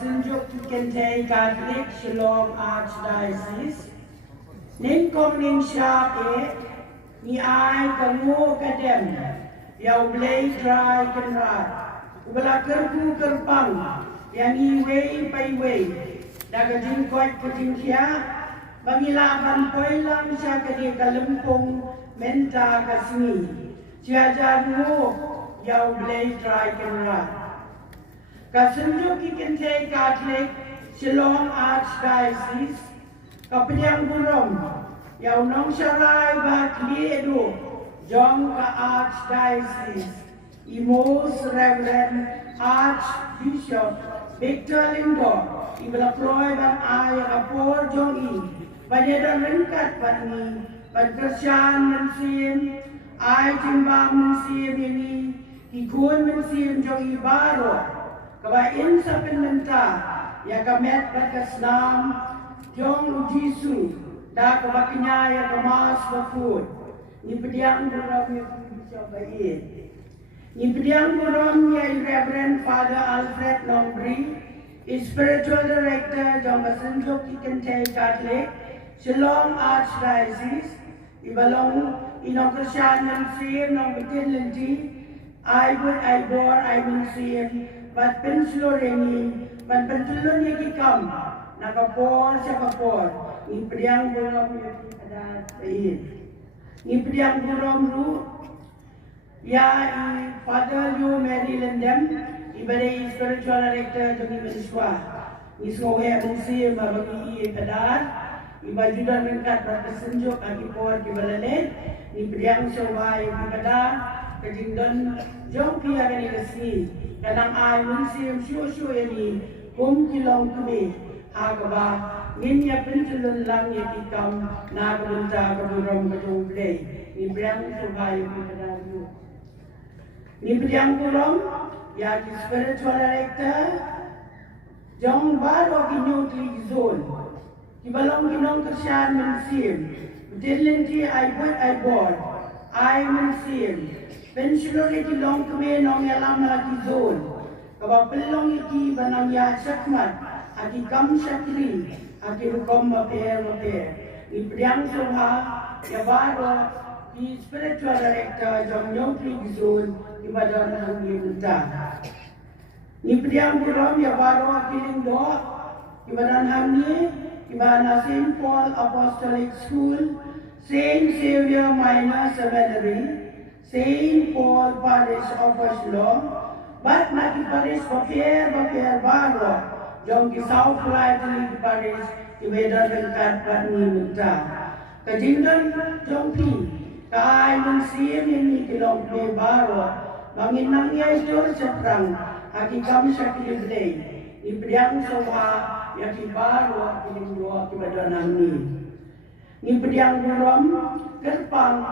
Basenjuk to Kentay Catholic Shillong Archdiocese. Ning Kong Ning Sharp ni ai kamu kadem yau blay dry kan rat ubala kerku kerpang yang i way pai way daga jing kwat kuting kia bangilaban poilang siya kadi kalempong menta kasini siya jamu yau blay dry kan rat kasenjuk ki Kentay Catholic Shillong Archdiocese Kapiliang Burong Yau nong syarai bakli edu Jong ka Archdiocese Most Reverend Archbishop Victor Lindo Ibla Proy bang ay kapor jong i Banyadan ringkat batni Badkersian mensim Ay timbang mensim ini Ikun mensim jong i baro Kabain sa penmenta Ya kamet badkaslam Jong ujisu dah kebakinya ya kemas berfud. Ni pediang buram ya bisa baik. Ni pediang buram ya Reverend Father Alfred Lombry, Spiritual Director Jong Basenjuk Kentay Catholic Shillong Archdiocese. Ibalong inokasyan ng siyem ng bitin lenti. I bore I will siyem. But penslo ringi. But pentulo niya kikam. Nakapor siya kapor. Ni pediang buram ya ada baik. Ni pediang buram ru ya Father Lu Mary Lendem ibadai spiritual director jami Malaysia. Ni semua mesti bagi pedar ibaju dan ringkat berkesenjuk bagi por di balale ni pediang sobai ibada kejingdan jong pia kani kasi kadang ai mesti syu yani kum kilong kumi agaba Ninya penculun lang yakikam na kabunta kaburam kajublay. Ni Briang Subayo Pipadayo. Ni Briang Buram, yaki spiritual director, Jong Baro Kinyutri Zone. Kibalong Kinong Kasyan Mensim. Dilinti I bought. I Mensim. Pensulori Kilong Kame Nong Yalam Lagi Zone. Kabapelong Iki Banang Ya Sakmat. Aki Kam Sakri. Aki hukum maper. Ni pediang soha ya baro di spiritual director Jong Nyongkri Gizun di badan hangi minta. Ni pediang buram ya baro kiling do di badan hangi di badan Saint Paul Apostolic School, Saint Xavier Minor Seminary, Saint Paul Parish of Shillong, bat mati parish maper baro. Jong ki South Flight Parish ibadah ringkat batni minta. Kejingdan jong pi kai mensim ini kilong pe baro bangin nang ya istor seprang haki kam syakili blay ibdiang soha ya ki baro kiling dua ibadah nang ni ibdiang buram kerpang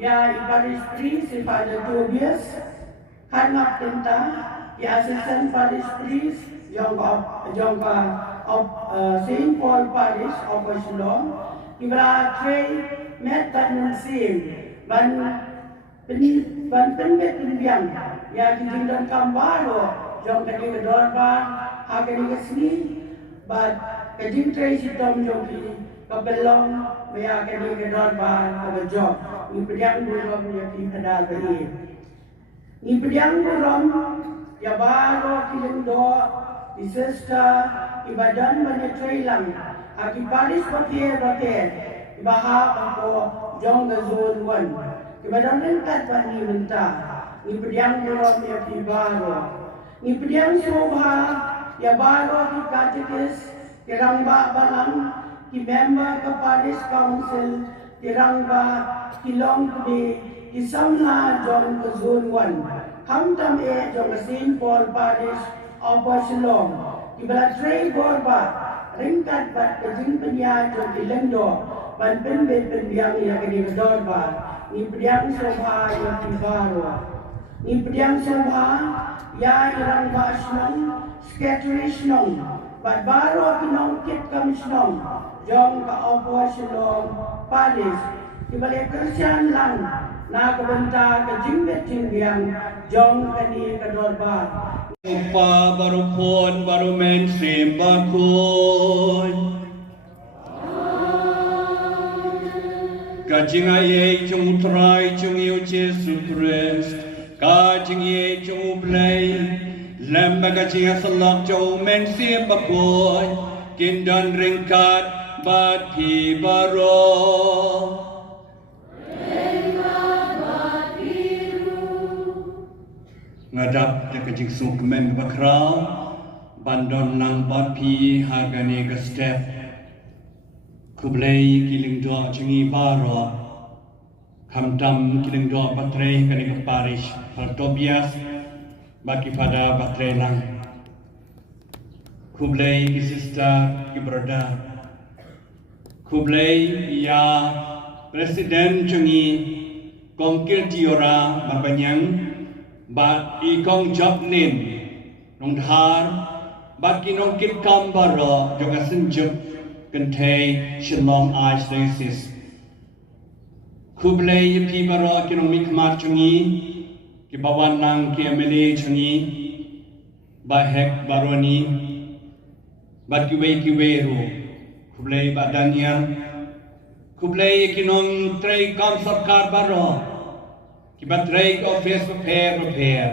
ya ibaris pri si Father Tobias kanap tenta ya assistant parish priest Jongka of Saint Paul Parish of Shillong, ibra Trey met ban sim ban penbet penbiang ya dijindan kambaro jong kadi kedorba agani kesni but kajin Trey sitom jongki kabelong ya kadi kedorba kabejo ni pediang buram ya ki pedal beri ni pediang buram ya baro kiling do di sister ibadan banyak trailang aki paris pakai ibaha ako jong gazon wan ibadan ringkat pani minta ni pediang buram ya baro ni pediang sobha ya baro ki katikis tirang ba balang ki member ka paris council tirang ba kilong di isamna jong gazon wan kamtam jong Saint Paul Parish of Shillong. Ibala Trey Borba, ringkat bat kajing penya jong ilendo, ban penbet penbiang ya kini bedorba, ni pediang soha ya kibaro, ni pediang soha ya irang basnong, scatterish nong, bat baro kinong kit kamsnong, jong ka of Shillong Parish, ibala Christian lang, na kabenta kajing bet jingbiang, jong kani kadorba. Upa baru pun baru mensim bakun. Kajing ayai chung utrai chung yêu Jesu Christ. Kajing ayai chung ublay. Lamba kajing asalak chung mensim bakun. Kindan ringkat bat pi baro. Ngadap de kajing suk men bakrau bandon nang bat pi hargane ka step kublai kiling do chingi baro kamtam kiling do patre kani ka parish Tobias baki pada patre lang kublai ki sister ki brother kublai ya presiden chingi kongkil tiora mabanyang bat ikong job nin nong dhar bat kinong kit kambara juga senjuk kentay Shalom Archdiocese kublay pi baro kinong mikmat chungi ki bawan nang ki emele chungi bahek baroni bat kiwe ro kublay badanya kublay kinong tray kam sarkar baro Kibatray office repair.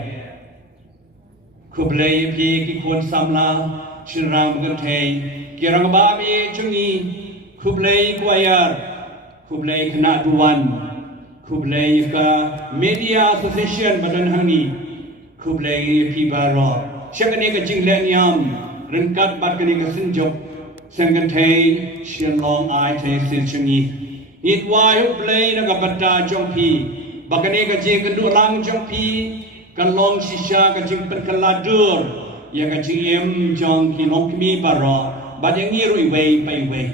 Kublay pi ki kun samla shirang gantay kirang babi chungi kublay kwayar kublay kena duwan kublay ka media association badan hangi kublay pi baro syakani ka jinglen yam ringkat bat kani ka sinjok sangantay Shalom Archdiocese chungi itwa kublay na kabata jong pi Bakane kajing kendu lang jong pi kan long shisha kajing perkaladur ya kajing em jong kinong mi baro badang ngi rui wei pai wei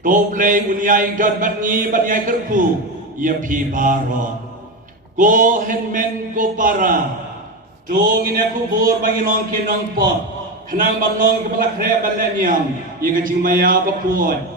to play unyai dot bat ngi bat yai kerku ya pi baro go henmen go para to ngine ku bor bagi nong kinong pot khnang ban long kepala kre baleniam ya kajing maya bapuan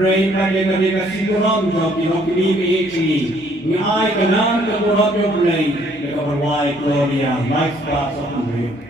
Rain lagi kami kasih kurang job yang kini ini ni ai kanan ke kurang job lain dekat berwai Gloria nice class of Andre.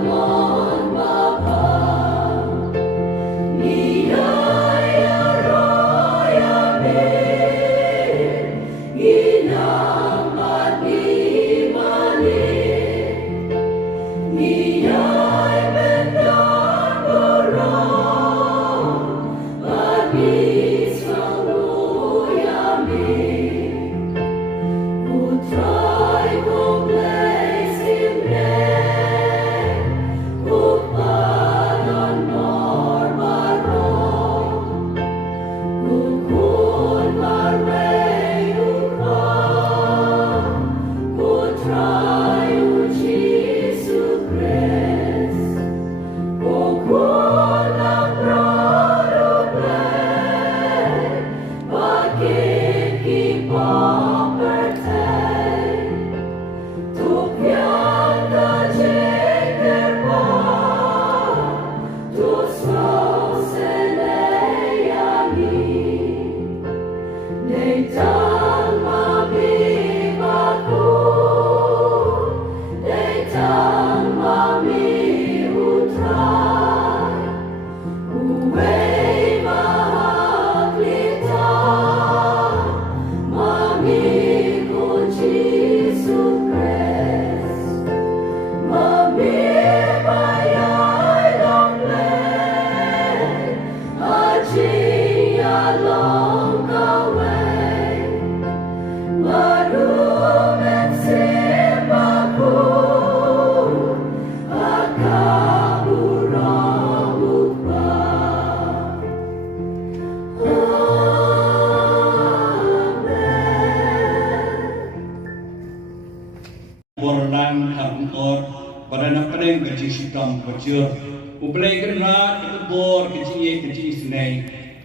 Come on, Borlan harungkor barana kadeng kaji sitam bajur ublai kenrat itu bor kaji isnai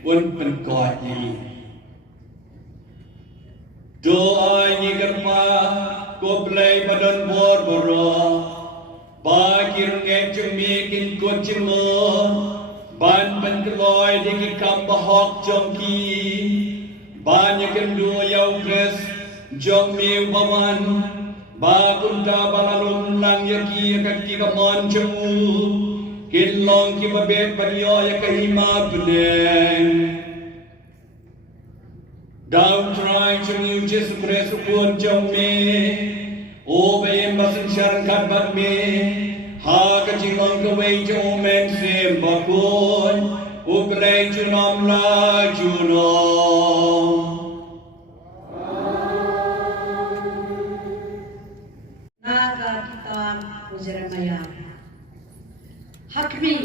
un penkot ini doa ni gerpa koblai badan bor boro bakir ngejung mikin kocimur ban penkeloi dikit kambahok jongki banyak kendu yau kres jong miu baman Bakunta balalun lang yaki yakati ka manchamu kinlong ki babet badiyo yakahima bneng Down trying to you just press upon jong me Obey basin sharan kat bat me Ha ka jilong ka way jo men sim bakun Ublay junam la junam Jeremiah. Hakmi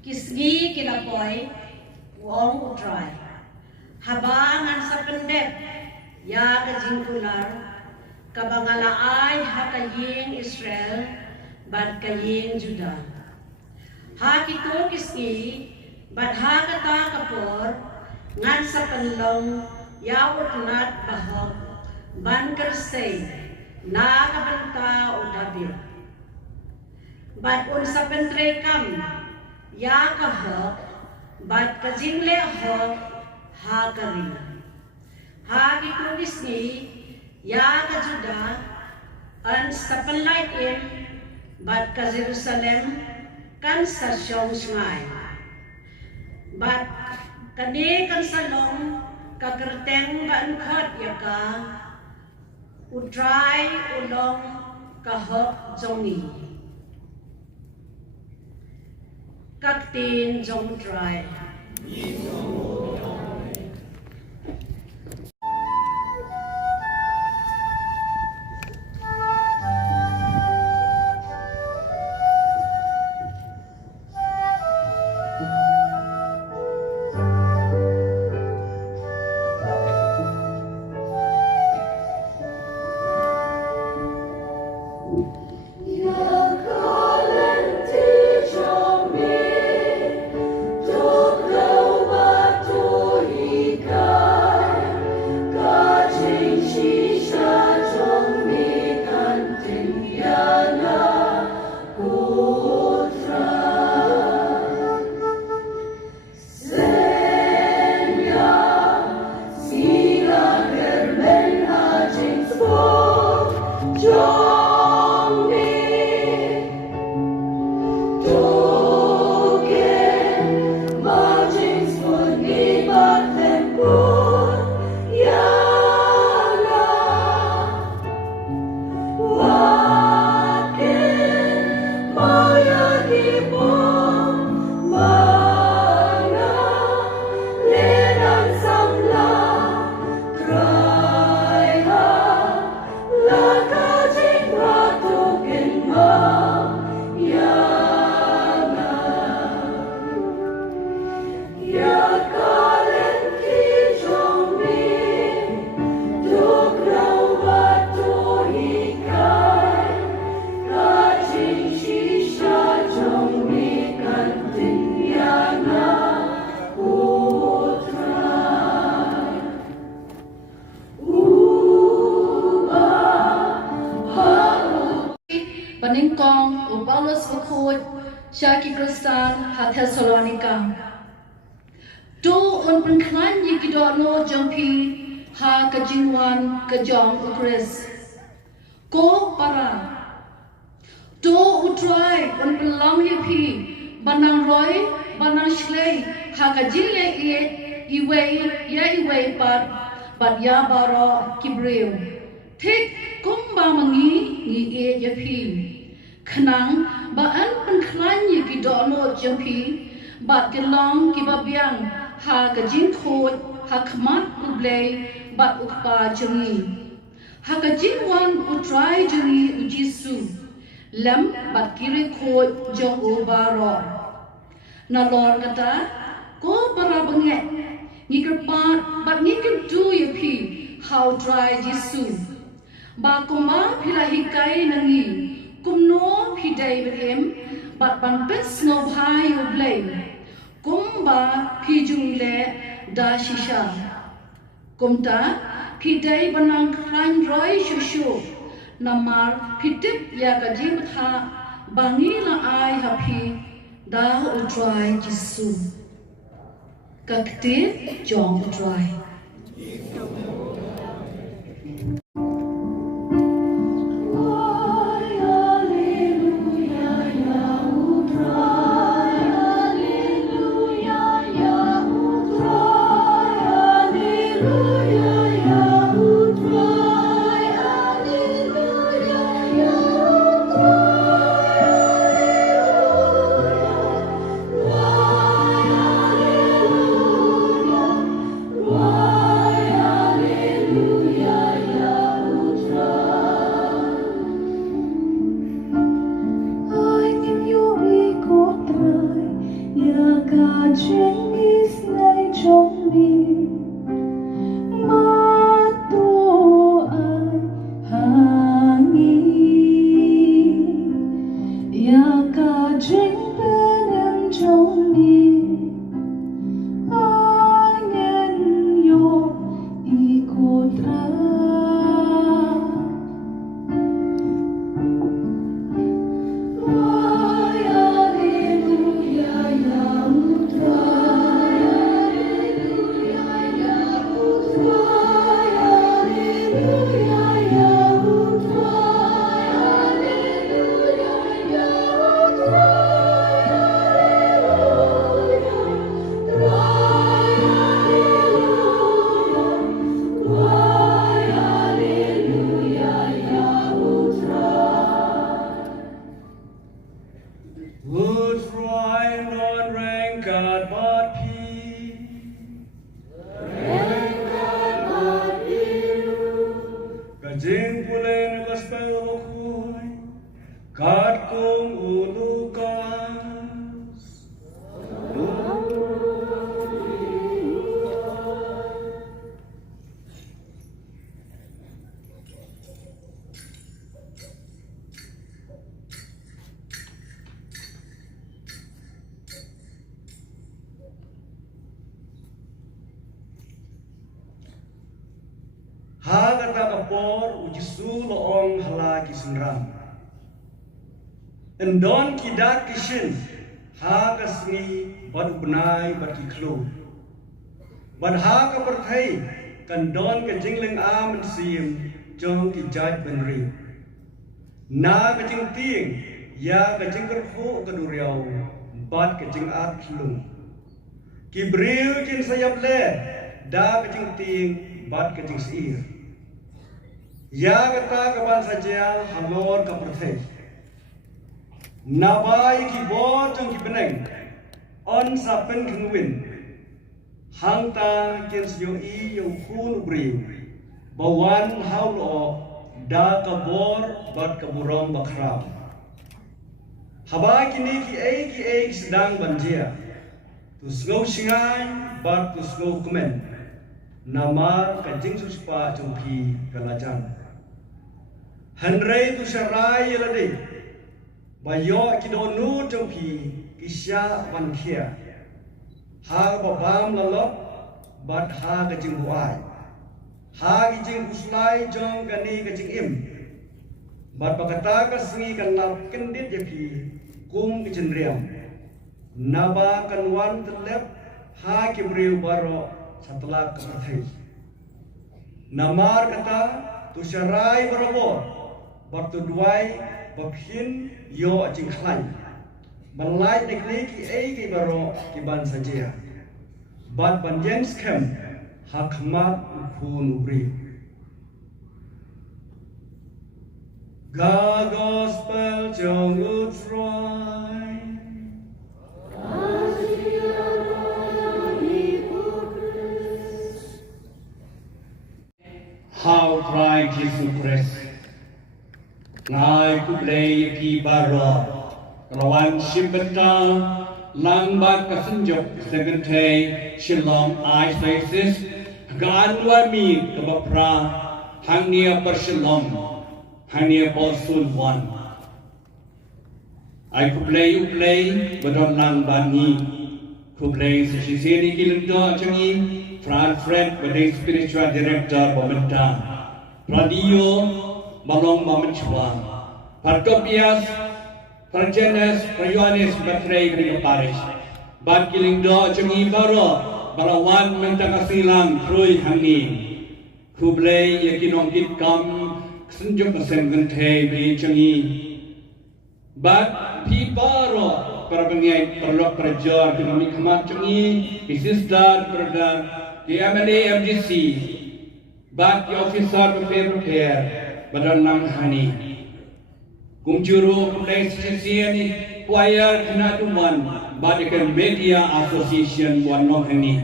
kisgi kinapoy uong utray. Habangan sa pendep ya kajingkular kabangalaay hakaying Israel bad kaying Juda. Hakito kisgi bad hakata kapor ngan sa panlong yawot nat bahog ban kersay na kabanta udabir. Bat unsa pentrekam ya kahok bat kajingle hok ha kari ha kitubis ni ya ka Juda an sa panlight in bat ka Jerusalem kan sa siyong sungay bat kani kan salong kakerteng ban khot ya ka utray ulong kahok jongi Kaktin Jong Try. Paningkong o Paulus Vakut Syaki Kristan ha Thessalonika Do un penklan yikidot no jompi ha kajingwan kajong ukris Ko para Do utrai un pelang yipi banang roy banang shlei ha kajingle iwe but ya baro kibril Tik kumba mangi ni yapi Kanang baan penklan yikidot jompi but kelong kibabiang ha kajin khot ha khmat ublei but ukpa jungi ha kajin wan utrai jungi ujisu lam but kiri khot jong ubaro na lor kata ko para banget ngikirpat but ngikir du yapi how dry jisu ba kuma philahikai nangi kumno phidai behem but ban pes no bhai ublei kumba pijule da shisha kumta pidai banang klan roy shushu namar pitip ya kajim tha bangi la ai happy da utrai jisu kaktir jong utrai Ha kata kapor ujisu loong hala kisunram. Endon kidak kishin ha kasni bad benai bad kiklo. Bad ha kaperthai kandon ke jingling am sim jong ki jaj benri. Na ke jing ting ya ke jing kerho ke duriau bad ke jing at lung. Ki briu jin sayap le da ke jing ting bad ke jing sir. Ya kata kapan saja halor kaperthai. Nabai ki bot jong ki beneng on sapen kengwin hangta kins yo I yo khun bri bawan haulo da kabor bat kaburom bakram haba kini ki sedang banjia tu snow singai bat tu snow kemen namar kajing suspa jongki galajan hanrei tu sarai lade bayo kidonu jongki kisya wankhia ha babam lalop bat ha kajing buai ha kajing uslai jong kani kajing im bat pakata kasngi kan lap kendit yapi kum ijenriam naba kanwan telep ha kibriu baro setelah keperthai namar kata tusyarai barobor bat tuduai babhin yo acing khlai balai nekli ki ei ki baro ki ban saja bat ban James Camp hakmat phun ubri God gospel jong utroy How try Jesus Christ Ngai kublei pi baro Rawan shimbenta Lambat kasenjok Segentay Shalom Isis Ganwa mi kabapra Hangnia bershalom Hangnia bosul one I kublei Badon lang bani Kublei sisini kilendo changi Fred badai spiritual director Bamenta Radio Malong Mamachwa Partopias Parjenes Prayonis Batray Kriya Parish Bat Kilingdo Changi Baro Balawan Mentangasilang Trui Hangi Kublei Yakinong Kitkam Senjuk Kesengente Bi Changi Bat Piparo para pengai perlok perjor kami kemat Changi Isistar Perdar di MLA MGC bat di officer prepare badan nang hani kumjuru kumlai sesian choir kenatuman bat ikan media association buat nong hani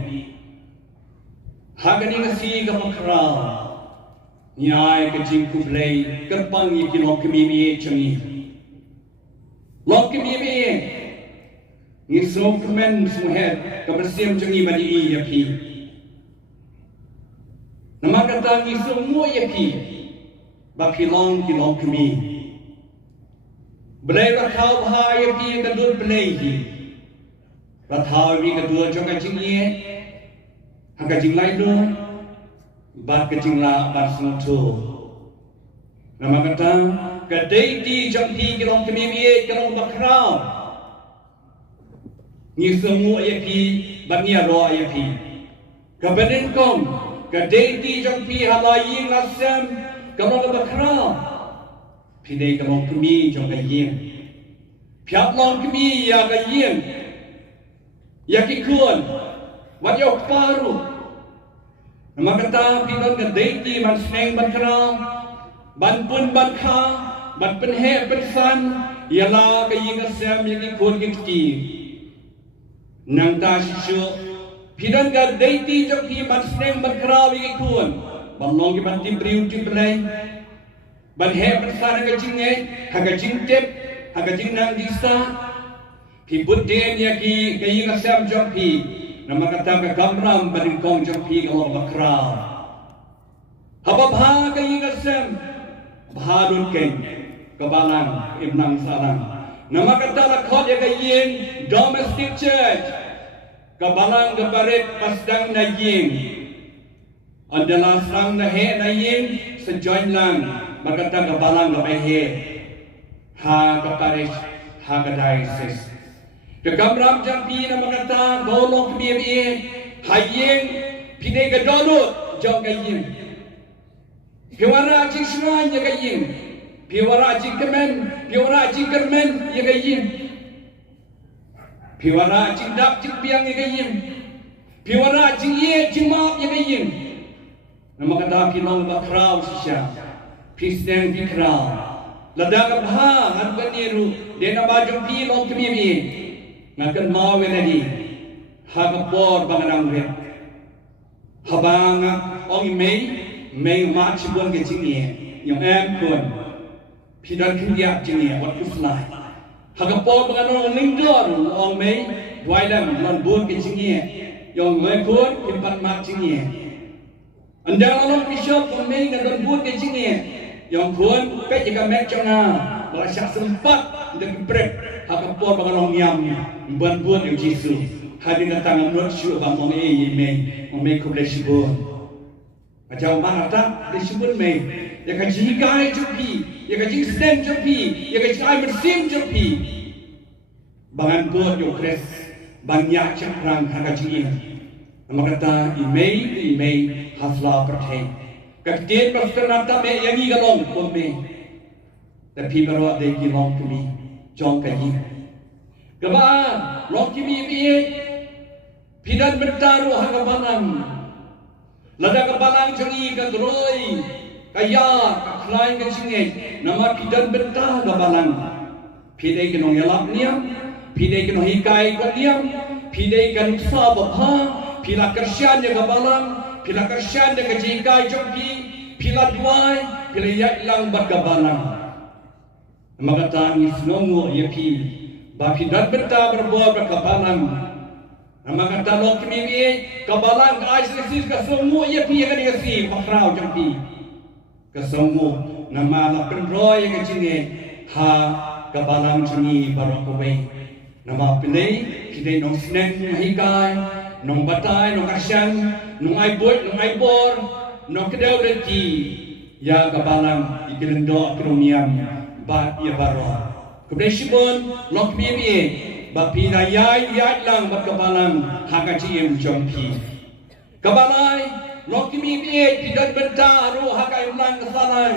hagani ngasi kamakra nyai kecing kumlai kerpang ikinok kemimi Changi lok kemimi ngisok kemen semuhet kebersiam Changi badi yapi nama kata ni semua yapi bakilong kilong kami belai rakau bahaya yapi kadut belai hi rakau ni kadut jong kacing ye kacing lain do bat kacing la bat senutu nama kata kadai di jong pi kilong kami ye kilong bakrau ni semua yapi bania roa yapi kabanin kong Kadai di jang pi halayin lasam Kamang bakra Pidai kamang kami jang kayin Piat long kami ya kayin Yakikun Wat yok paru Nama kata pinon kadai di man seneng bakra Ban pun bakha Ban penhe pensan Yalah kayin lasam yakikun kikti Nang ta shishu Pidan ga deiti jok pi ban seneng ban kraw igi kun ban long gi ban tim priu tim play ban he ban sara ga jinge ha ga jing tep ha ga jing nang disa pi budden ya ki ga yi ga sam jok pi nama kata ga gamram ban kong jok pi ga lo bakra ha ba bha ga yi ga sam bharun ken ga balang ibnang sarang nama kata la khot ya ga yin domestic church Kabalang gabarit pasdang na yin adalah sang na he na yin sejoin lang magkata kabalang gabay he ha kaparis ha kadaisis kagamram jampi na magkata bolong kbiye hayin pinay gadolot jong kayin piwara ajing shuan ya kayin piwara ajing kemen piwara ajing kermen ya kayin Piwara jing dap jing piang ye kayin Piwara jing ye jing maap ye kayin Nama kata kinong bakraw sisya Pisdeng pikraw Ladang abha Ngan niru Dena bajong pi long kemimi Ngakan mawe nadi Hagapor banganang rin Habang ong May mat sibon ke jing ye Yung em kun Pidan kinyak jing ye Wat kuslai Hagapor banganong ningdor ong may Dwailam lan buon ke jing ye Yung lekun Pimpat mat jing ye Andang along bishop ong may Ngadon buon ke jing ye Yung kun Pet jika mek chonga Balasyak sempat Dengan brek Hagapor banganong nyam Buan buon yung jisu Hadin datang amnut syuk bang ong ye may Ong may kublai sibon Macam mana tak Kublai sibon may ya ka jigai jupi ya ka jing stand jupi ya ka jing ai bersim jupi bangan buat yo kres banyak cakrang ha ka jing maka imei hafla pertei kapten pastorata me yangi galong pombe tapi baru de gilong kami jong kaji kaba long kimi bi pidan bertaruh ha banang lada banang jangi ka droi kaya ka klai ka jinge nama pidan bertah ka banang pidai ke nong yalap niam pidai ke nong hikai ka niam pidai ka nuksa bapha pila kersian ka banang pila kersian ka jikai jongki pila duai pila yaklang bat ka banang maka tangis nongo yapi ba pidan bertah berbuat ka banang maka talok kami kabalang aisyah ka semua ia pi ka dikasi makrau jampi ka semua nama la penroy ka jinge ha kabalang jingi barokowe nama pilei kidai nong snack hikai nong batai nong kasyan nong ai bor nong kedau reti ya kabalang ikilendo kroniam ba ia baro kemudian sibon lok bibi bapi na yai lang bat kabalang hakaji em jompi kabalai lokimi biye tidak bertaruh hakai imlang salang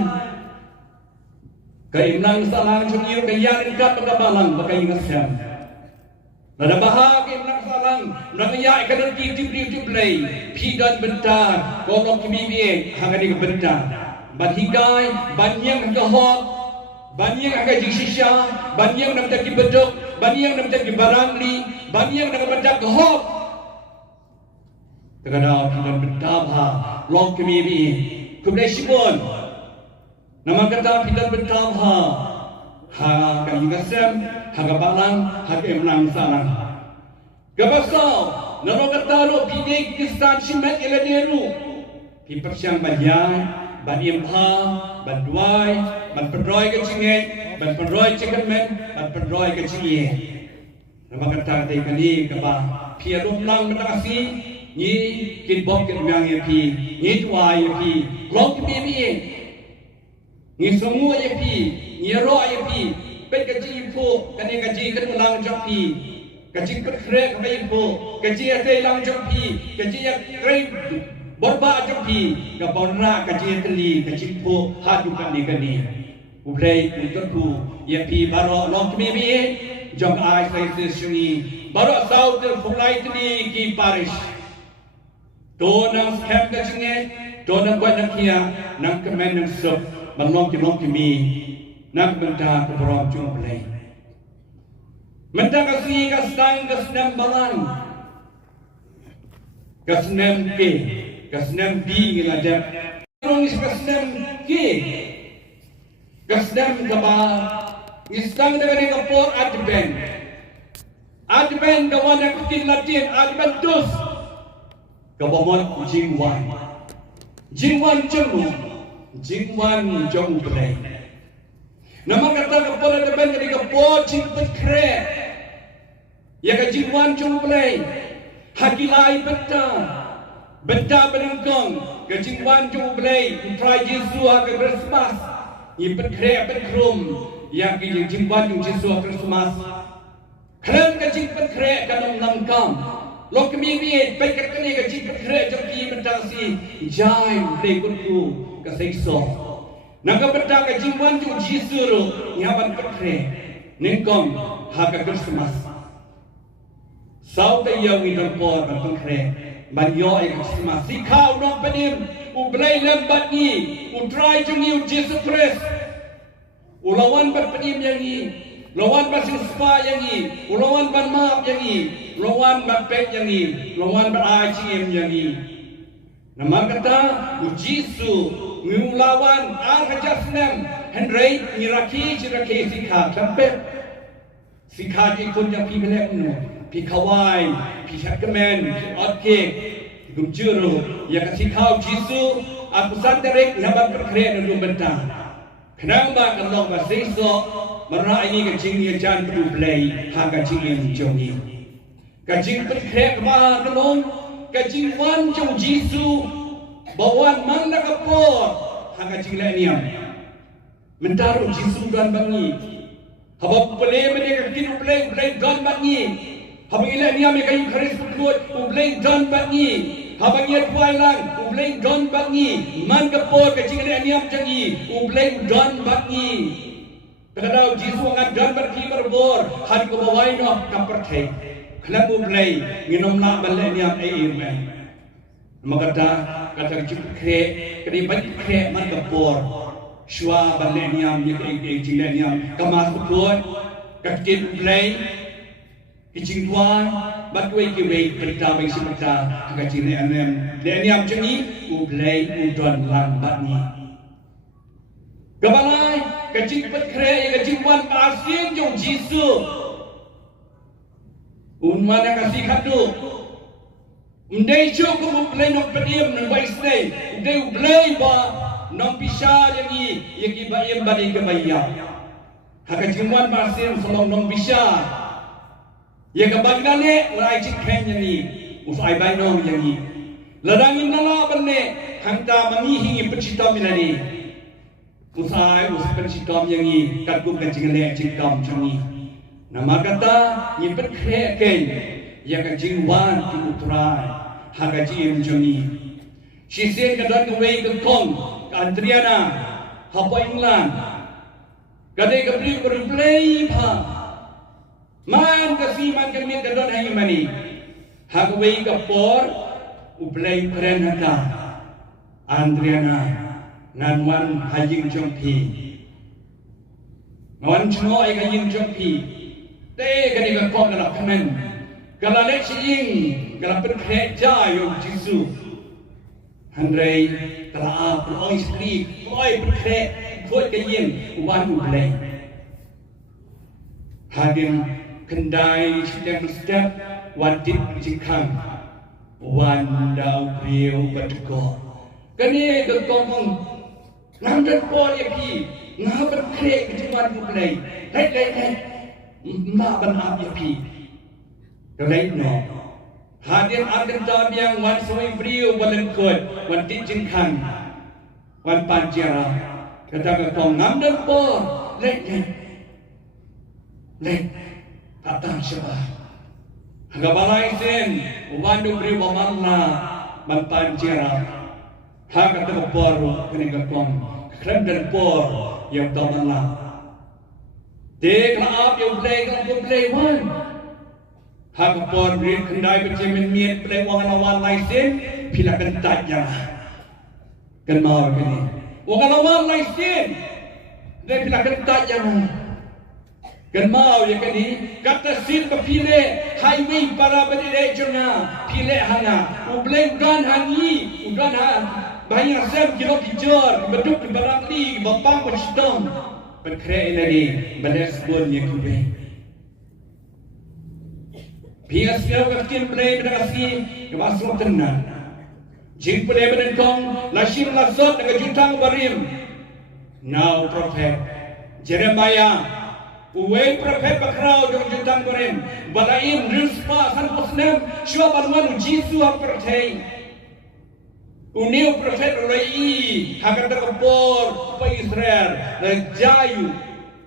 kai imlang salang jumir kayan kat kabalang bakai ngasam nada bahag imlang salang nang yai kader ki tip play pidan bentar ko lokimi biye hakadi bentar bat higai banyang kahot banyang hakaji shisha banyang nam taki bedok banyang nam taki barangli banyang nam badak hop tegana pidan bertabha long kemibi kubne shibon nama kata pidan bertabha ha ka ingasem ha ka balang ha ka emlang salang gabasau nano kata ro pide kistan shimet eleneru pi persyang banyak ban imha ban duai ban pedroi ke cinge ban pedroi chicken men ban pedroi ke cinge nama kata te kani kaba pia rum lang betasi ni kin bok kin yang ye pi ni tuai ye pi lok pi pi ni semua ye pi ni ro ye pi pet ke ji pu kani ke ji kan lang jok pi ke ji pet kre ke pi pu ke ji te lang jok pi ke ji kre borba jompi ka bonra ka jentli ka chimpo hadu kan ni kani ublei untukku ya pi baro long kmi bi jong ai sai sini baro south fulai tni ki parish donang scam ka jinge donang buat nak kia nang kemen nang sop banglong ki long kmi nak benta ka borom jong ublei menta ka si ka stang ka snam balang ka snam ke kasnam bi ngadap rong is kasnam ke kasnam kaba istang dengan kapor adben kawan yang kecil latin adben dus kabamon jingwan jengmu jong play nama kata kapor adben dari kapor jingpet kre ya ka jingwan jong play hakilai Benda berengkong kejingwan jauh belai Try Yesus ke Christmas Ia berkreat berkrum Yang kejingwan jauh Yesus Christmas Kalian kejing berkreat kadang langkam Lo kami biar Baik kata ni kejing berkreat jauh ki berdasi Jai belai kutu Kesaiso Nangka benda kejingwan jauh Yesus Yang berkreat Nengkong Haka Christmas Sau tayang idol por berkreat Banyo ay Christmas. Ikaw nung panim, ublay lambat ni, utry jung ni Jesus Christ. Ulawan bat panim yang ni, lawan bat sinspa yang ni, ulawan bat maap yang ni, lawan bat pek yang ni, lawan bat ajim yang ni. Nama kata, Jisu, ngulawan arhajasnam, henry niraki jiraki sikha sampai sikha ikut yang pi belak nu. Pi kawai, pi syakamen, pi otkek, pi gumjuru, yang kasih kau Jisu, aku santarik nabat perkreat untuk bentang. Kenapa kalau masih so merai kecing yang jangan perlu play, ha kecing yang jongi. Kecing perkreat kemana kelon, kecing wan jong Jisu, bawan mana kapor, hanga jingla niam mentaru jisu dan bangi habab play mereka kin play dan bangi habang ila niam mereka yung karis putlut play dan bangi habang ia tuailan play dan bangi man kapor ke jingla niam jangi play dan bangi kadang jisu ngat dan berki berbor hari ko bawai no kaperthai khlabu play nginom na balle niam ai magata kata jipkre kadi baikre man kapor shwa baleniam ye jileniam kamas putut kakin play kijingwan batwe ki wei perita bai simata ka leniam jengi u play u don lang batni gabalai kajing petkre ye kajingwan pasien jong jisu unmana kasih khatu Mendai cukup memplay nok pediam nan bai snai mendai play ba nok pisha yang i bayam bari ke bayam haka jingwan masin solong nok pisha ya ke bagale lai cik khen yang ni usai bai nok yang ni ladangin nala banne hangta mangi hingi pencita milani usai pencita yang ni katku kajingale cikam chani nama kata ni petkre ken ya ke jingwan ki utrai haka jim joni sisen kadang wei ke kong Adriana hapa England kadai kabri berplay pha man kasi man kami kadon hai mani hak wei ka por uplay kren hata Adriana nanwan hajing jongpi ngawan chno ai ka ying jongpi te kadai ka kong la khanen kala le ching kala pen kre ja yo jisu Handrai telah beroi sekali, beroi berkrek, buat kain, wan ulai. Hadim kendai sedang sedap, wadit jikang, wan dau beliau berdegar. Kini berkomong, nampak pol yapi, ngah berkrek kecuali ulai, lek, mak benar yapi, kelai no. Hadir akan tabiang wan soi beriu walan kot wan tijin kan wan panjara kata ke kong ngam dan por lek kata siapa hingga balai sen wan du beriu wamanla wan panjara ha kata ke por kini ke kong kren dan por yang tamanla dek laap yang play wan Hakapon rin kendai berjamin miet play wang lawan laisin pila kentat yang kan mau kini wang lawan laisin dia pila kentat yang kan mau ya kini kata sin berpilih highway para berdiri jona pilih hanga ubleng dan hangi udan han banyak sem kilo kijor beduk di barang li bapang bersedom berkreat ini beres pun yang kubeh Bias kau kakin play berdasi kemasuk tenang. Jing play berdengkong lasim lasot dengan jutang barim. Now prophet Jeremiah, uwe prophet bakrau dengan jutang barim. Balaim rispa san posnem shua baluan Jisu apertai. Uniu prophet Rai hakata kapor pa Israel rajayu.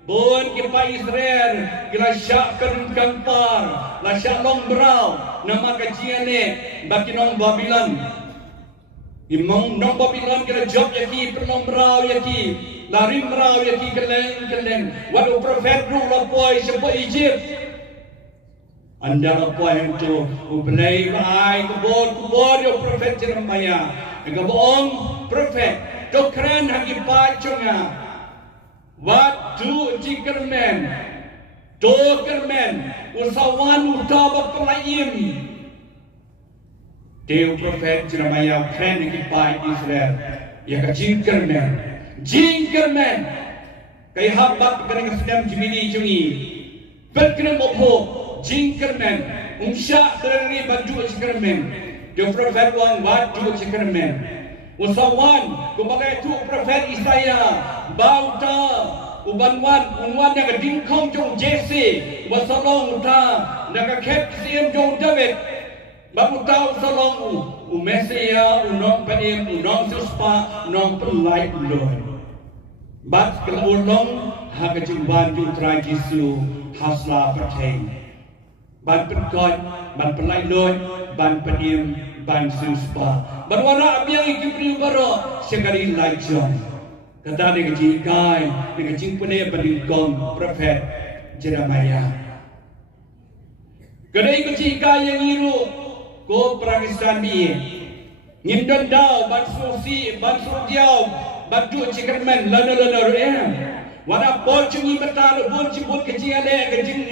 Bon kita Israel kira syak kampar la syak long berau nama kajian ni bagi nong Babylon imong nong Babylon kira job yaki perlong berau yaki larim berau yaki keleng wadu prophet ru lapoi sepo Egypt anda lapoi yang tu ublai bai kubor yo prophet Jeremiah ngabong prophet dokran hagi pacunga What do Jinkerman? Dokerman? Usawan utaba pelaim. Dew prophet Jeremiah kren kipai Israel. Ya ka Jinkerman. Kay habak kanang sedam jimini jungi. Berkena mopo Jinkerman. Umsya terari baju Jinkerman. Dew prophet wang baju Jinkerman. Usawan kumbaga itu prophet Isaiah bauta unwan yang dingkong jong Jesse wasalong uta naga kep siem jong David Babu tahu salong Mesia, unong padim, unong suspa, unong pelai ulon. Bat kelulong hakajing banju trajisu hasla perteng. Ban penkot, ban pelai ulon, ban padim, ban suspa. Berwarna abiang ikipri baro sekali lajong. Kata dengan jikai, dengan jingpune pendingkong Prophet Jeremiah. Kedai kejikai yang iru ko Pakistan bi ngindon daw ban susi ban surdiao ban du chikermen lana wana bol chingi betal bol cibut kecil ale kejing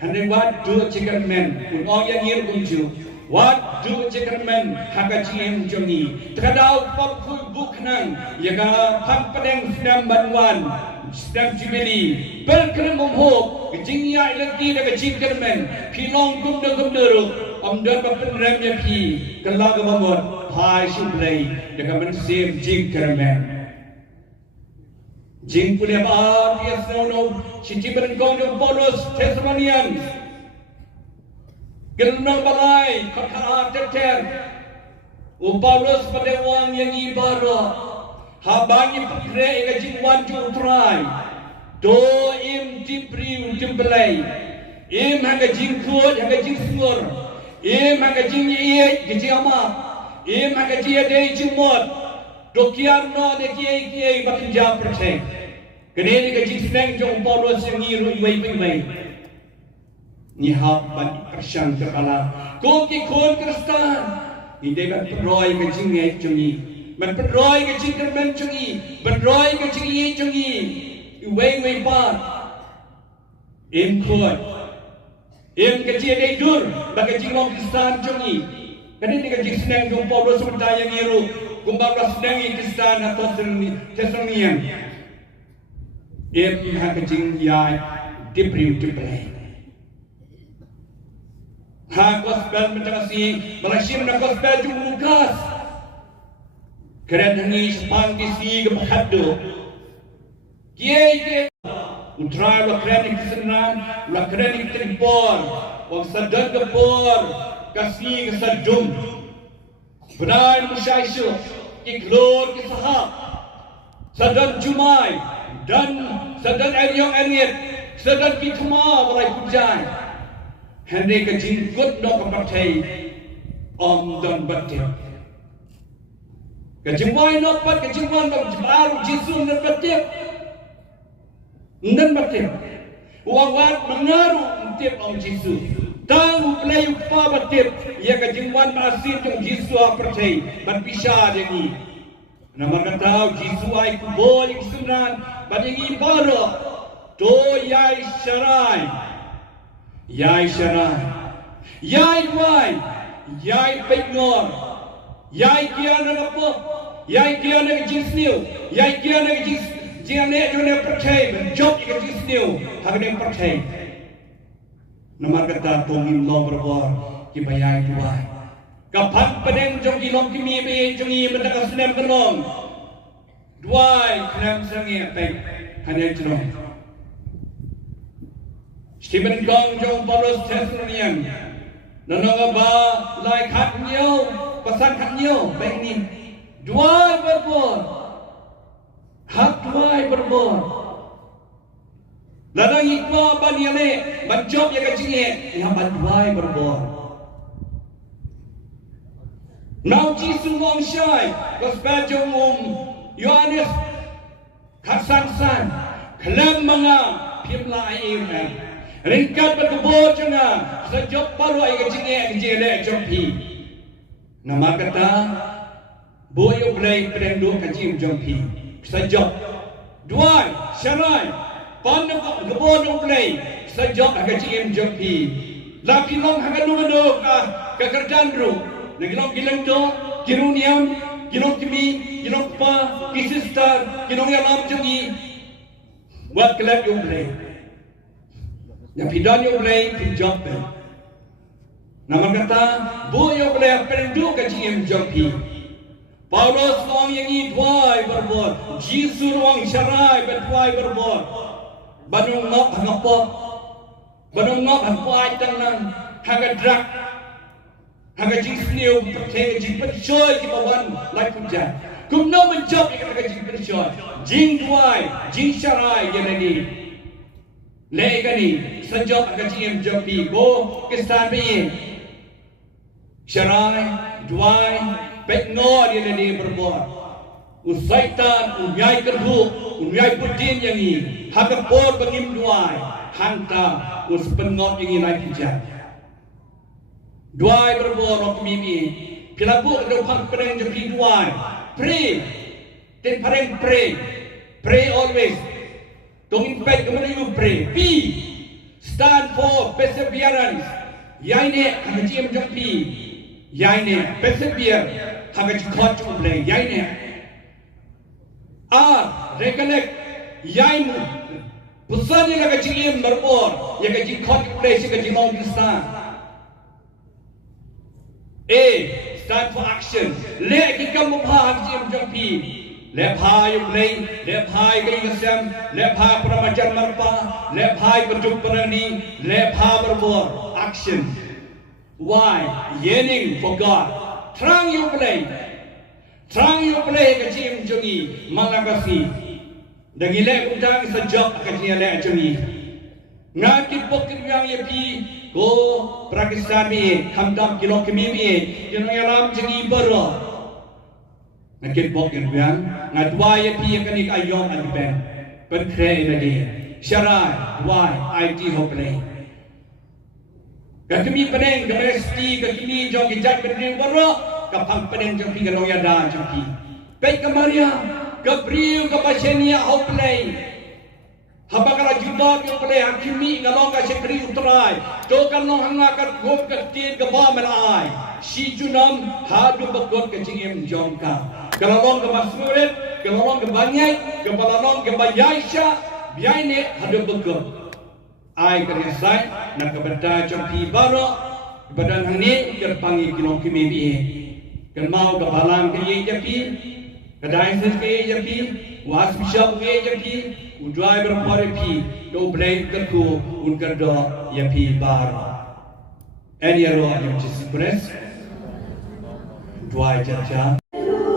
hande wat du chikermen un ong yang ir kunju wat du chikermen hakajim jongi tradau pop fu buknang yaga pam padeng sedam banwan sedam jibeli berkerem hop kejing ya ilati da kejing kermen pilong kum deru Amdan berpenerang yapi kelag mamut hai sublai dengan mensim jing kermen jing punya bar dia sono cici berengkong dengan Paulus Thessalonian genong balai kata teter Paulus pada wang yang ibara habangi pekre ega jing wanju utrai do im tipriu jembelai im haga jing kuat haga jing sungur magaji ye giji ama magaji de jumot dokiar no de kiye bakin ja perche kene gaji sneng jong Paulus ngi ru wei ni hab ban kersan kepala ko ki kon kristan inde ban proy gaji nge jongi ban proy gaji kermen jongi ban proy gaji ye jongi wei pa khoi Im kecil dari dur, bagi jingong Kristan jongi. Kini ni kecil senang jong Paulus sementara yang iru, kumbang senangi Kristan atau Thessalonian. Im hak kecil yai dipriu diplay. Hak gospel menjadi Malaysia nak gospel jong Lukas. Kerana ni sepang kisi kebahadu. Kiai Utrai la krenik senan, la krenik tribor, wang sadan kepor, kasih kesadum. Benar musyaisyur, iklor kisahab, sadan jumai, dan sadan eryong enyet, sadan kitma walai hujan. Henry kejingkut no kepatai, om dan batin. Kejimai no pat, kejimai no baru jisun dan batin. Nan batin wawat mengaruh tip om Yesus tahu play pa batin ya kajingwan masih jong Yesus percaya berpisah dengi nama tahu Yesus ai kubo yang sunan badingi baro to yai sharai yai wai yai penor yai kiana apa yai kiana Yesus yai kiana Yesus Jika ni dunia percaya, menjawab jika jisniu, harga percaya. Nama kata tongim long berbuat, kibayai tuai. Kapan pedeng jong ilong kimi be jongi mendakas nem kelong. Duai kenam sangi pek hanya jerong. Stephen Gong jong Paulus Thessalonian. Nanong ba lai kat nyo, pasan kat nyo, pek ni. Duai berbuat. Hak tuai berbuat. Ladang ikwa ban yale, ban job ya kacingnya, yang ban tuai berbuat. Now Jisu wong syai, gospel jong Yohanes Kasan kelam mga pimla air. Ringkat berkebun jenga, sejok palu ay kacingnya kejele jompi. Nama kata boyo play penduk kacing jompi. Sejak duai syarai pandang kebun play sejak agak cingin jopi laki long agak nunggu kekerjaan ru nagilong gilang do kiruniam gilong kimi gilong pa kisistar gilong yalam jongi buat kelab yung play yang pidan yung play pinjok nama kata bu yung play penduk kacingin jopi Paulus wang yang ini tuai berbuat, Yesus wang syarai bertuai berbuat. Banung ngap hangapok, banung ngap hangpuai tangan, hangadrak. Hanga jing sniu perteng jing pencoy ki bawan lai pujan. Kum no menjawab ikan hanga jing pencoy. Jing duai, jing syarai yang ini. Le kani sanjok hanga jing jopi go kestan pe. Syarai, duai, pek ngor yang ini berbuat. Usaitan, unyai kerhu, unyai pudin yang ini. Hanga por bangim duai, hanta us pengot yang ini lai pujan. Duai berborok mimi, pilabu depan pereng jadi duai. Pray, ten pereng pray always. Don't invite kepada you pray. P, stand for perseverance. Yaine hangajim jopi, yaine persevere, hangajim khot play, yaine. R, recollect, yain, pusan yang hangajim berbor, yang hangajim khot play, yang hangajim long distance. A, stand for action. Le kita mubah jim jopi. Le bhai play, le bhai gayasam, le bhai pramajar marpa, le bhai berjuk berani, le bhai berbor. Action. Why? Yearning for God. Trang you play ke jim jongi malagasi. Dangi le utang sejak kajnya le jongi. Ngakit pokir yang yepi. Go Pakistan mi kamdam kilo kemi mi kino yalam jengi baro nakit bok yang biang ngadwa ye pi yang kanik ayom an ben pen kre na di syarai dwai IT hoplay kakemi peneng kamesti kakini jong kijat berdiri baro kapang peneng jong pi kalo yada jong pi pek kamaria kabriu kapasenia hoplay Habakala juda ke play hakimi ngalong ka sekri utrai to kan no hanga ka gop ka tin ka ba melai si junam hadu bagot ka jingem jongka kalong ka masuret kalong ka banyai ka balong ka bayaisha biaine hadu bagot ai ka sai na ka bata jampi baro badan hangni ka pangi kilong kimi bi kan mau ka balang ka ye japi ka daises ka ye japi was bishop ka ye japi Udai berpore pi, do blame kerku unkerdo ya pi bar. Any aro yang cisipres, udai jaja. Ooh,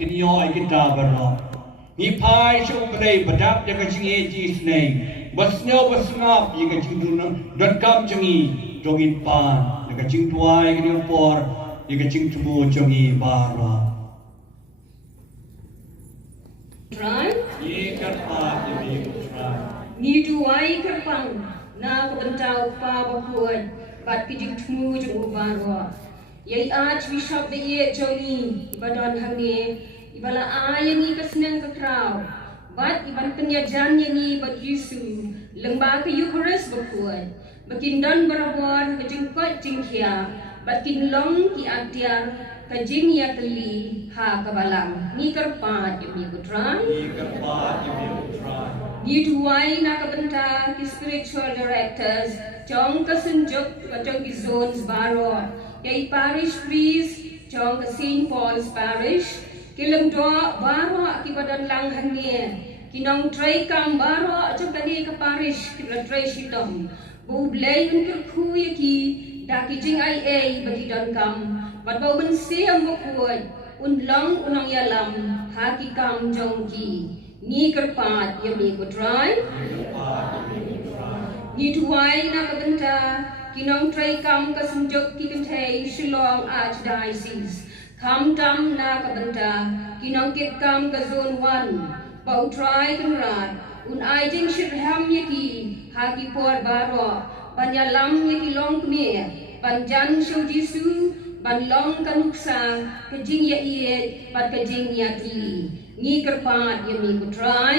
kinyo ay kita baro. Ni pai shu play badap yang kacing eji snake. Basnyo basngap yang kacing dun dan kam cengi jongin pan yang kacing tuai kinyo por yang kacing tubu cengi baro. Try. Ye kerpa ye try. Ni duai kerpang na kabentau pa bakuan bat kijing tmu jung ubaro. Yai ach bishop de ye jongi ibadan hangne ibala ayani kasnang kakrau bat iban penyajan ni bat Yesu lembah ke Eucharist bakuan bakindan barawan kajing kot jingkia bat kinlong ki atyar kajing ya teli ha kabalang ni kerpat yumi kutran Ye kerpa ye try. Ni duai na kabenta ki spiritual directors jong kasunjuk jong ki zones baro yai parish priest jong ka St. Paul's parish kilam doa baro ki badan lang hangye kinong tray kam baro jong kani ka parish ki tray shitom bu blay un ku ki da ki jing ai ai bagi dan kam bat bau ben siam bukuat un long unong yalam ha ki kam jong ki ni kerpat yami ko try ni tuai na kabenta kinong tray kam kasunjuk ki kentay Shillong Archdiocese kam tam na kabenta kinong kit kam ka zone 1 bau try kenrat un ai jing shirham yaki ha ki por baro banyalam yaki long kme banjan show Jisu ban long kanuksa kajing ya iye bat kajing ya ti ni kerpat yami ko try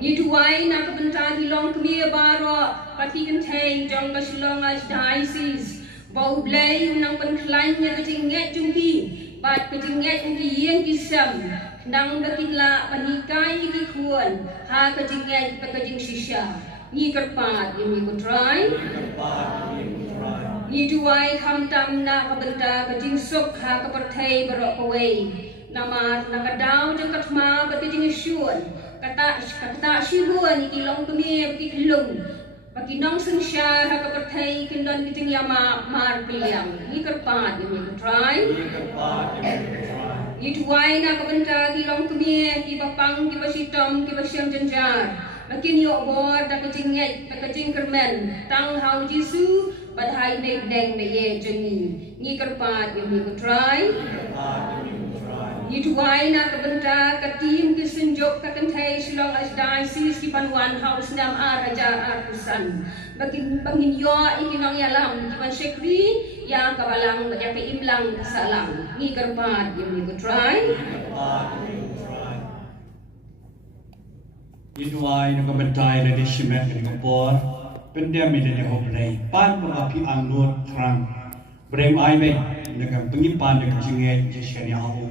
ni tuai na kabenta ki long kme baro pati kenteng jong ka Shillong Archdiocese bau blay nang penklain nya kajing nget jumpi bat kajing nget jumpi yen kisam nang dakitla panikai ki kuan ha kajing nget kajing shisha ni kerpat yami ko try ni tuai kam tam na kabenta kajing sok ha kapertai barok kawai nama nakadaw jeng katma bati jeng isyun kata syuhun iki long kemi baki kelung baki nong sengsyar ha kapertai kindon kijeng yama mar piliang ni kerpat yami ko try ni tuai na kabenta ki long kemi ki bapang ki basitom ki basyang jenjar baki ni obor da kajing nget kajing kermen tang hau Jisu badhai me deng me ye jengi ni kerpat yami ko try ni tuai na kabenta ka team ki sunjuk ka kentay Shillong Archdiocese ki Panwan House Nam Raja Arkusan bakin pangin yo ikinong yalam ki pan sekri ya kabalang ya ka imlang salam ni kerpat yami ko try Itu ay nakamentay na disimet ng kapor, pendemi na niya hoblay, pan mga pi angnut krang, brem ay may nakapangipan na kajingay jesya niya ako.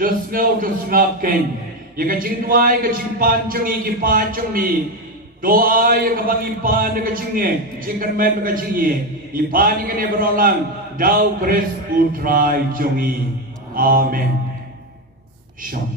Just ngap ken, ya kajing tuay kajing pan chung ikipan chung mi, doa ya kapangipan na kajingay, jingkan met na kajingay, ipan ikan ya berolang, Dau Pres Utrai Jongi. Amen. Shalom.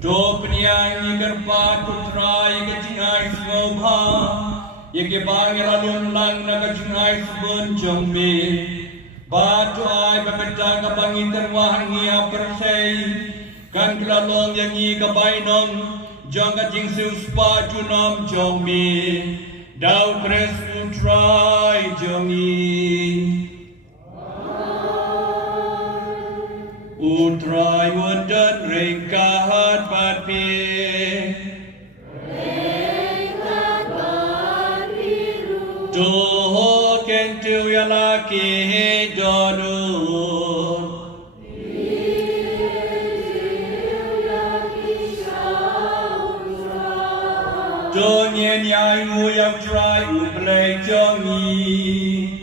Do penyanyi kerpa tutrai ke jingai sebha ye ke bang lalun lang na ke jingai sebun jombe batu ai bapeta ka bangi terwah ngia persei kan kelalong yang ngi ka bainong jong ka jing su spa junam jombe dau kres tutrai jongi Utrai wondan rengkahat patpi Rengkahat patpi Doho kentu yalaki donun Donyen yai uyam trai uplay jongi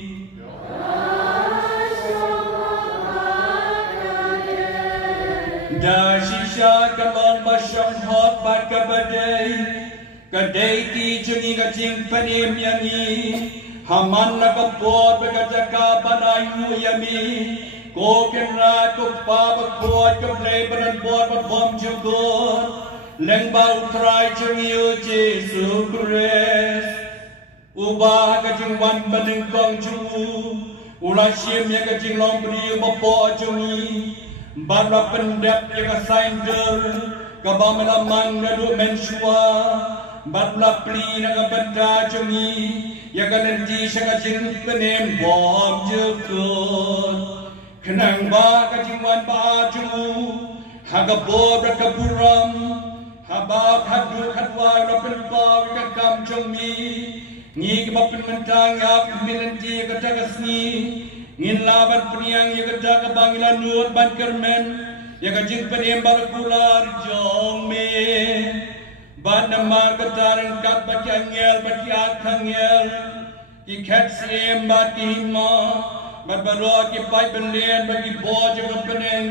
Da shisha kalong basyong hot bat kabadai Kadai ti jungi kajing panim yangi Haman na kapot bagajaka banayu yami Kopian rat kupa bagpot kaplay banan bot babom jugot Leng bau try jungi u Jesu Christ Ubah kajing wan baning kong jungu Ulah syim yang kajing long beri bapo jungi Barra pendap yang asainder kabamela manga do mensua barla pli na kabanda jungi ya kanenti sanga jing penem bom jukun kenang ba kajingwan ba jungu hagabo bakaburam habab hadu hadwa rapen ba kakam jungi ngi kabapen mentang ap minenti katagasni ngin laban peniang ya kerja ke bangilan nur ban kermen ya kajing peniem balakular jong me ban namar ketarang kat baki angel baki akangel ikat siem baki ma bat baro ki pai penlen baki boj ke peneng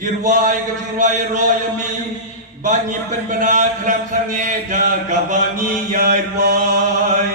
kirwai kajing rai royami banyi pen bana krap sange da kabangi yai wai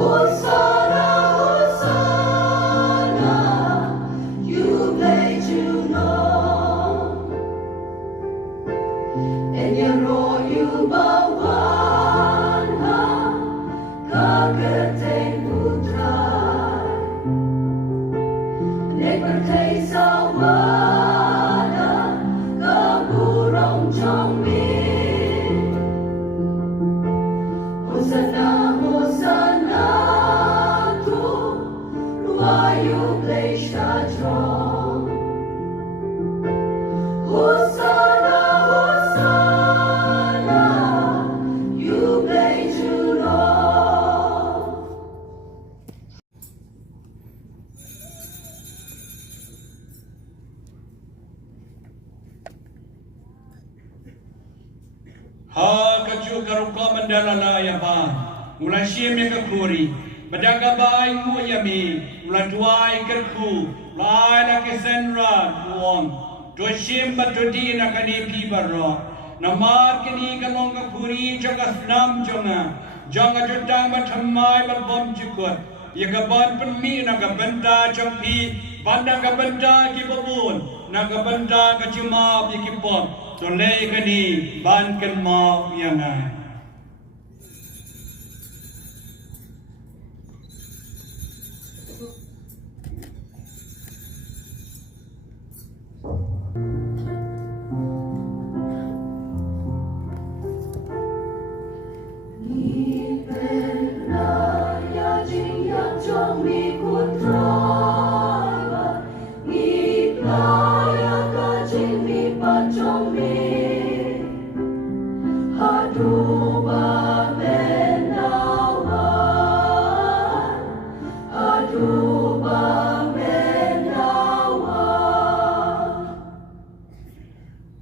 Hosanna, Hosanna, berthei sawada kaburong jongmi Hosanna Hosanna tu luayu plei shadron Hosanna Hosanna you play to Lord Ha kaju karuka mandala la ya ba ulan shime ka kuri badaga bai mu yami ulan tuai kerku lai la ke senra wong to shim ba to di na kani pi baro namar kini kalong ka kuri jaga nam jonga jonga jotang ba thamai ba bom jikot ya ka ban penmi na ka benda champi banda ka benda ki babun na ka benda ka cima pi ki pom to le kani ban kan ma yana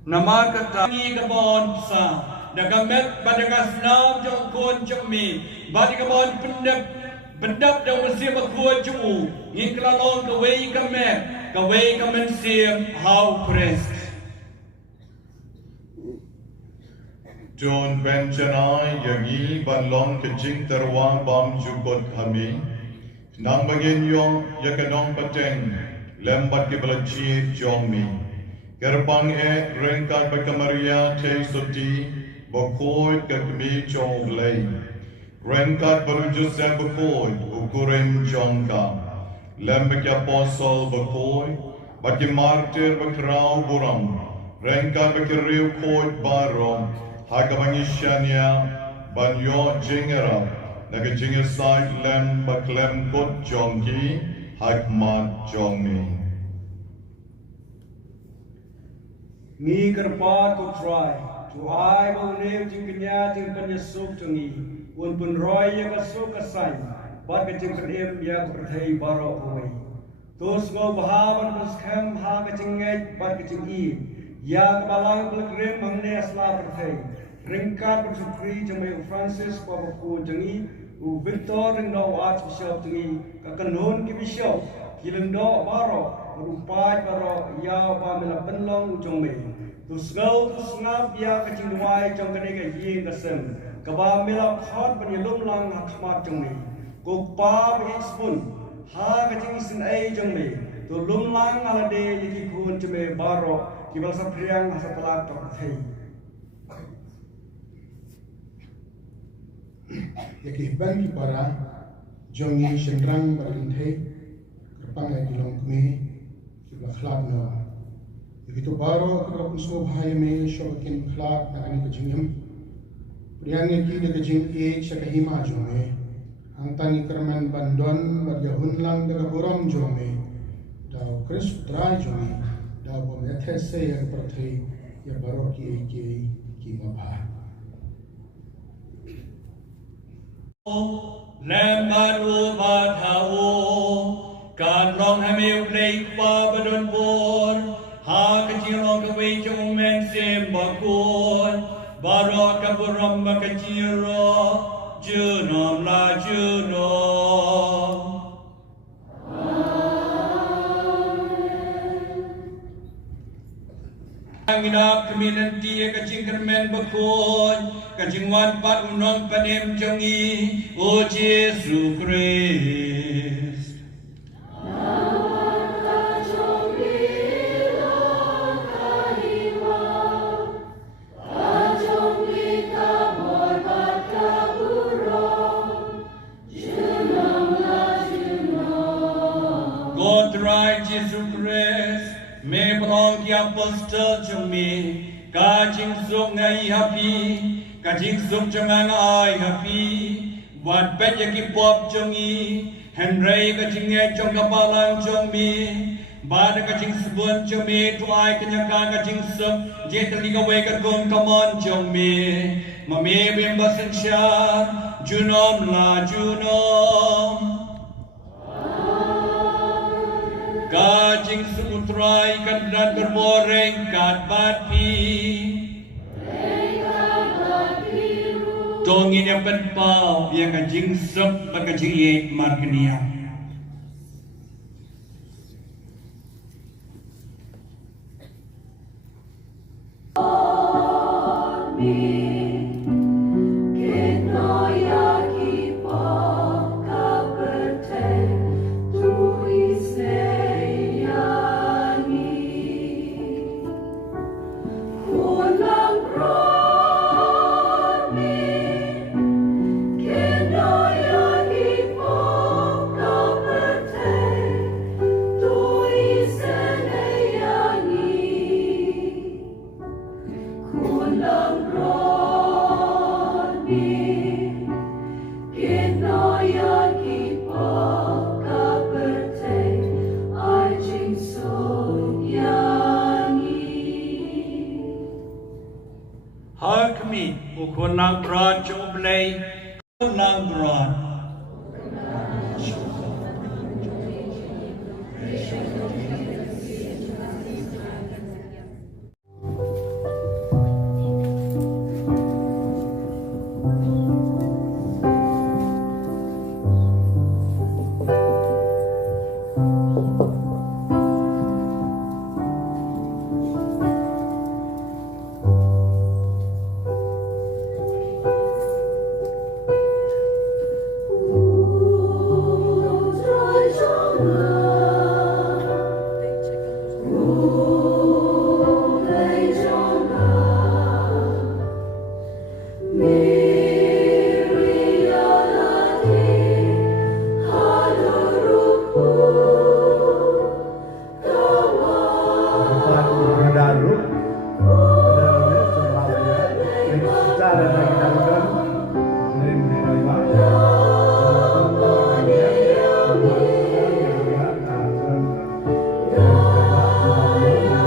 Nama kata ni kabon sa dagamet badagas nam jong kon jong mi badi kabon pendap dong mesim aku juu ni kelalong kawai kamen sim how pressed John Benjanai yangi banlong kejing terwang bam jukot kami nang bagin yong yakanong pateng lembat ke belaci jong mi Gerbang rengkat berkamaria te soti bokoi kekmi jong lay rengkat berujus yang bokoi ukurin jongka lembek apostol bokoi bagi martir berkerau burang rengkat berkeriu koi barong hagamangisyanya banyo jingera naga jingir side lem baklem kot jongki hagmat jongmi Ngi kerpa to try to I will live jing kenya jing penyesuk tungi un pun roy ya kasuk kasai bat ke jing kerem ya berthei baro hoi tos ngo bahawan bus kem ha ke jing ngai bat ke jing I ya balang belgrem mangne asla berthei ringkat bersukri jeng Francis Papaku jengi u Victor ring no Archbishop jengi kakanun ki bishop kilendo baro rupai baro ya pa mela penlong jong me tu sgau tu snap ya kacing duai jong kene ke yin kasem kaba mela khot ban yelum lang hakmat jong me ko pa bi spun ha kacing sin ai jong me tu lum lang ala de yiki kun jeme baro ki bal sa priang asa pelak tok thei yaki bangi para jongi sendrang barinthe kerpangai dilong kumi bakhlap no itu baro kalau usmo bhai me shokin bakhlap na ani kajingam priyange ki de kajing e chakahima jome angtani kerman bandon bagyahun lang daga buram jome dau kris trai jome dau bo methe se ya prathai ya baro ki mabha Lembaru badhao Kan long hamil play pa badon bor ha kecil long kawai jong men sim bakor baro kaburam bakaciro junom la junom Angina community kacing kermen bakon kacing wan pat unong panem jongi o Jesu Christ God right Jesus Christ, me prong ki apostle chung me, ka jing sung ngai happy, ka jing sung chung ngai happy, wat bet ya ki pop chung i, Henry ka jing e chung ka palang chung me, Bada ka jing sebun chung me, tuai kenyakan ka jing sung, jetali ka wei ka kum kamon chung me, mame bimbasan sya, junom la junom. Kajing semutrai kandan berboreng kat bati Tongin yang penpau yang kajing sep kajing ye markenia Hakmi ukunang brad jublay kunang brad Thank you.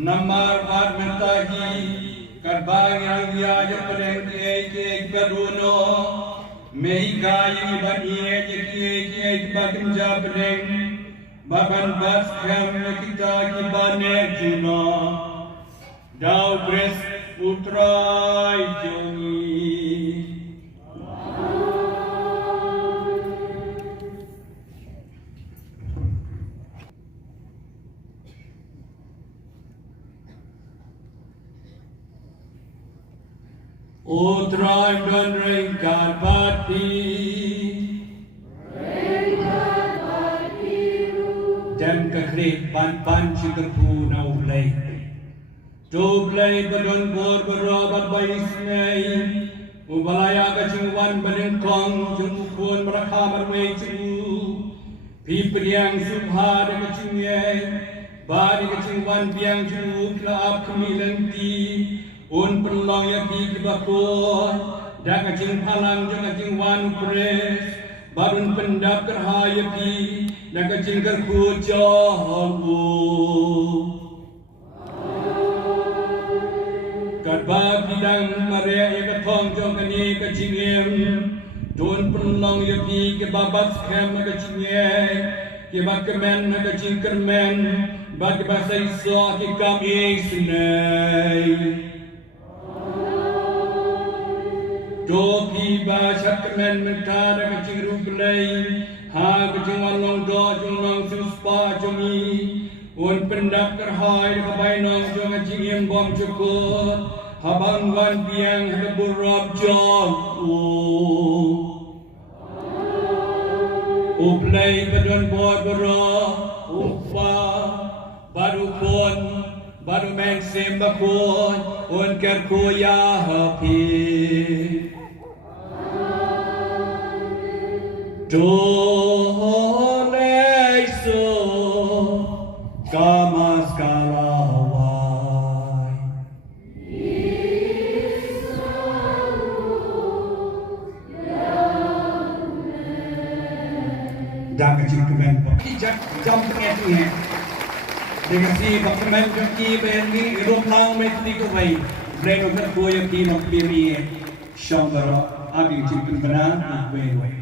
Namar bar mentahi karbang yang dia je pedeng ke baduno mehika yang bani je bagun ja pedeng baban bas kham kita ki bane juno dau gres putrai jongi Utrai dan ringkat pati Dan kekrik pan cikerpu na ublay Tublay badon bor berabat baisnay Ubalaya kacingwan badengkong Jengukun merakhamar way cilu Pipediang subha da kacingay Badi kacingwan biang cilu Klaap kemilenti Un perlong yang di bakor, dah kacing palang jangan kacing wan pres, barun pendap kerhaya pi, dah kacing kerkujahu. Kadbab bidang maria yang ketong jong kani kacing em, un perlong yang di kebabat skem kacing em, kebak kemen kacing kermen, bak bahasa iso kikam isnay. Dopi baca kemen mentara kecing rublay, ha kecing walong do jong suspa jongi, un pendap terhai kabai nong jong kecing yang bom cukup, habang wan biang keburab jong. Ublay badon bor bero, upa, baru pun, baru men sembakun, un kerkuya hapi. Dolay so kamas kalaway dah kecil kemen kijak jam tengah tu dengan si bakmen kaki bendi hidup lang mesti ko bay breno kat boya ki makpiri syambara abi kecil kemen benar way